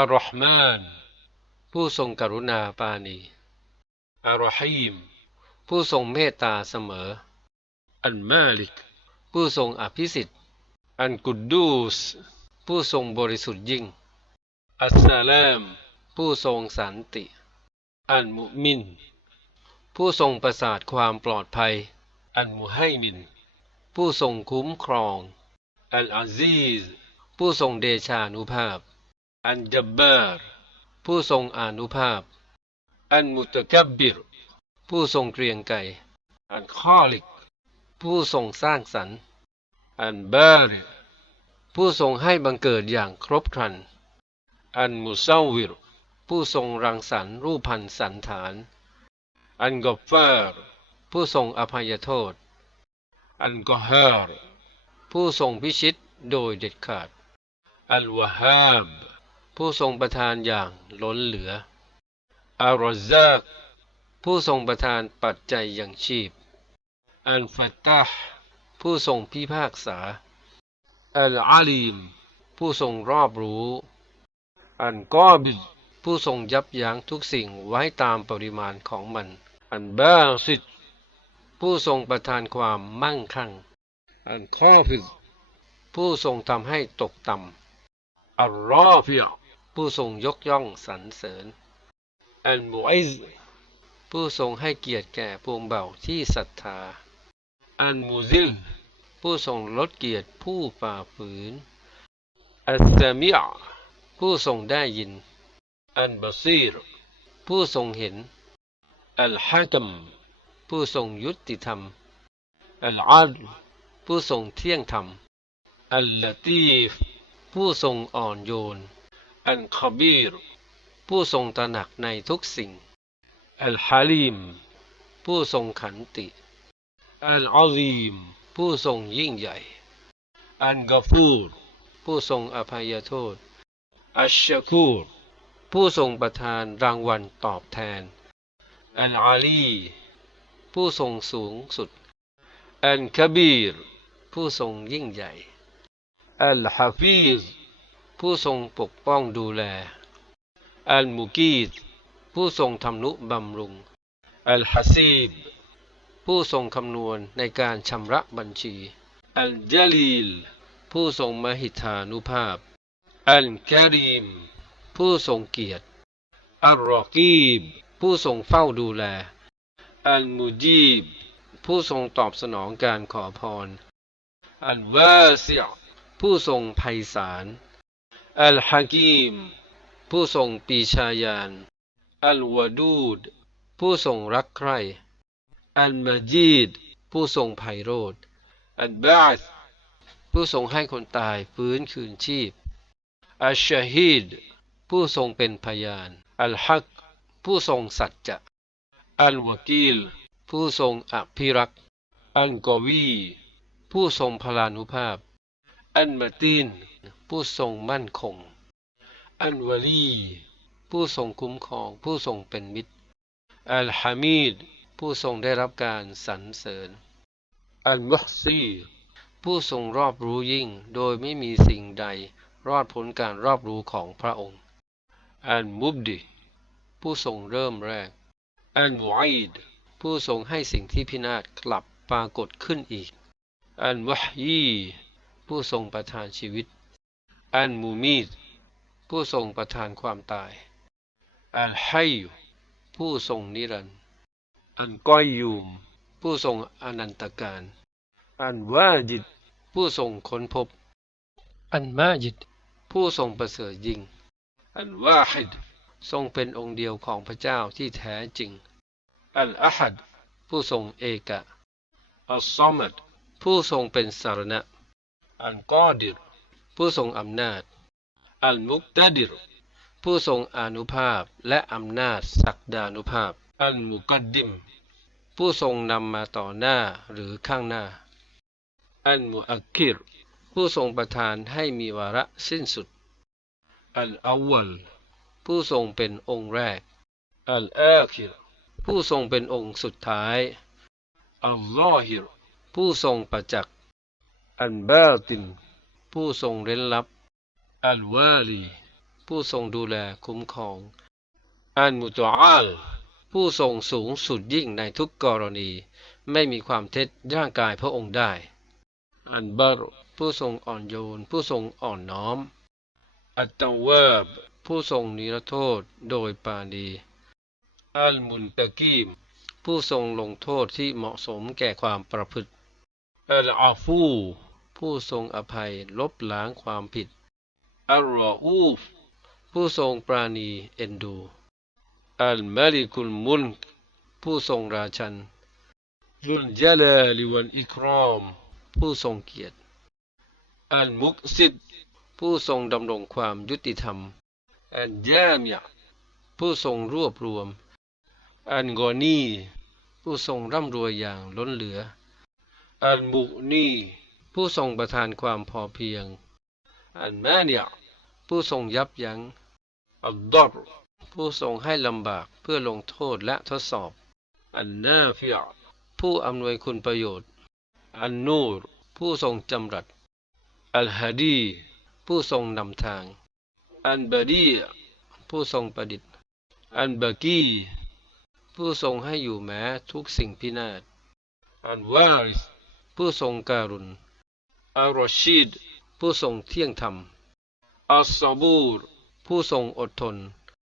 อัลรอห์มาน ผู้ทรงกรุณาปราณีอัลรอฮีม ผู้ทรงเมตตาเสมอ อัลมาลิก ผู้ทรงอภิสิทธิ์ อันกุดดูส ผู้ทรงบริสุทธิ์ยิ่ง อัสสลามผู้ทรงสันติ อันมุมิน ผู้ทรงประสาทความปลอดภัย อันมุให้มิน ผู้ทรงคุ้มครอง อัลอาซีซ ผู้ทรงเดชานุภาพ อันจับบาร์ผู้ทรงอนุภาพ อันมุตกับบิรผู้ทรงเกรียงไกรอันคอลิก ผู้ทรงสร้างสรรค์อันบาริผู้ทรงให้บังเกิดอย่างครบครัน อันมุซาวิรผู้ทรงรังสรรค์รูปพันสันฐาน อันกอบฟาร์ผู้ทรงอภัยโทษ อันกอฮาร์ผู้ทรงพิชิตโดยเด็ดขาด อัลวะฮาบ ผู้ทรงประทานอย่างล้นเหลืออัลรอซากผู้ทรงประทานปัจจัยอย่างชีพ อัลฟัตตาผู้ทรงพิพากษา อัลอาลีม ผู้ทรงรอบรู้ อันกอบิผู้ทรงยับยั้งทุกสิ่งไว้ตามปริมาณของมัน อันบาสิตผู้ทรงประทานความมั่งคั่ง อันคอฟิดผู้ทรงทำให้ตกต่ำอัลรอฟิย ผู้ทรงยกย่องสรรเสริญอัลมุอิซผู้ทรงให้เกียรติแก่พวงเบาที่ศรัทธา อันมุซิล ผู้ทรงลดเกียรติผู้ฝ่าฝืน อัลซามิอผู้ทรงได้ยิน อันบาซีร ผู้ทรงเห็น อัลฮะกัม ผู้ทรงยุติธรรม อัลอาดลผู้ทรงเที่ยงธรรม อัลลาตีฟ ผู้ทรงอ่อนโยน อัลคบีรผู้ทรงตระหนักในทุกสิ่ง อัลฮาลิม ผู้ทรงขันติ อัลอาซีม ผู้ทรงยิ่งใหญ่ อัลกาฟูร ผู้ทรงอภัยโทษ อัชชะคูร ผู้ทรงประทานรางวัลตอบแทน อัลอาลี ผู้ทรงสูงสุด อัลคบีร ผู้ทรงยิ่งใหญ่ อัลฮะฟีซ ผู้ทรงปกป้องดูแล อัลมุกีดผู้ทรงทำนุบำรุง อัลฮัซีบ ผู้ทรงคำนวณในการชำระบัญชี อัลจลีล ผู้ทรงมหิทธานุภาพ อัลกะรีม ผู้ทรงเกียรติ อัลรอกีบ ผู้ทรงเฝ้าดูแล อัลมุจีบ ผู้ทรงตอบสนองการขอพร อัลวาซิอผู้ทรงไพศาล อัลฮะกีม ผู้ทรงปีชาญาณอัลวาดูด ผู้ทรงรักใคร่ อัลมาจีด ผู้ทรงไพโรธ อัลบาสผู้ทรงให้คนตายฟื้นคืนชีพ อัลชาฮีด ผู้ทรงเป็นพยาน อัลฮัก ผู้ทรงสัจจะ อัลวากีล ผู้ทรงอภิรักษ์อัลกอวี ผู้ทรงพลานุภาพ อันมาตีน ผู้ทรงมั่นคง อันวลี ผู้ทรงคุ้มครอง ผู้ทรงเป็นมิตร อัลฮามีด ผู้ทรงได้รับการสรรเสริญ อัลมุฮซีผู้ทรงรอบรู้ยิ่ง โดยไม่มีสิ่งใด รอดพ้นการรอบรู้ของพระองค์ อัลมุบดิผู้ทรงเริ่มแรก อัลมุอีดผู้ทรงให้สิ่งที่พินาศกลับปรากฏขึ้นอีก อัลมุฮยีผู้ทรงประทานชีวิต อัลมูมีดผู้ทรงประทานความตาย อัลฮัยผู้ทรงนิรันดร์อันก้อยยูม ผู้ทรงอนันตการ อันวาจิดผู้ทรงค้นพบ อันมาจิดผู้ทรงประเสริฐยิ่ง อันวาฮิดทรงเป็นองค์เดียวของพระเจ้าที่แท้จริง อัลอาฮัดผู้ทรงเอกะ อัลซอมัดผู้ทรงเป็นสารณะ อัลกอดิร ผู้ทรงอำนาจ อัลมุกตะดิรผู้ทรงอานุภาพและอำนาจศักดานุภาพ อัลมุกัดดิม ผู้ทรงนำมาต่อหน้าหรือข้างหน้า อัลมุอักคิรผู้ทรงประทานให้มีวาระสิ้นสุด อัลอาวลผู้ทรงเป็นองค์แรก อัลอาคิรผู้ทรงเป็นองค์สุดท้าย อัลลอฮิรผู้ทรงประจักษ์ อัลบาติน ผู้ทรงเร้นลับ อัลวาลีผผู้ทรงดูแลคุ้มครอง อันมุตอาลผู้ทรงสูงสุดยิ่งในทุกกรณี ไม่มีความเท็จร่างกายพระองค์ได้ อันบารผู้ทรงอ่อนโยน ผู้ทรงอ่อนน้อม อัตตาวาบผู้ทรงนิรโทษโดยปราณีอัลมุนตะกีม ผู้ทรงลงโทษที่เหมาะสมแก่ความประพฤติอัลอาฟู ผู้ทรงอภัยลบล้างความผิด อัลรออูฟผู้ทรงปราณีเอ็นดู อัลมาลิกุลมุลกผู้ทรงราชันซุลจลาลิวัลอิครามผู้ทรงเกียรติ อัลมุกซิดผู้ทรงดำรงความยุติธรรม อันจามิยะผู้ทรงรวบรวม อันกอนีผู้ทรงร่ำรวยอย่างล้นเหลือ อันมุนี ผู้ทรงประทานความพอเพียง อันมาเนียผู้ทรงยับยัง้งอัลดอรผู้ทรงให้ลำบากเพื่อลงโทษและทดสอบ อันนาฟิยะผู้อำนวยคุณประโยชน์ อันนูร ผู้ทรงจำรัด อัลฮะดี ผู้ทรงนำทาง อันบาดีผู้ทรงประดิษฐ์ อันบากีผู้ทรงให้อยู่แม้ทุกสิ่งพินาศ อันวาริสผู้ทรงการุณ อัลรอชีดผู้ทรงเที่ยงธรรม อัลซาบูร ผู้ทรงอดทน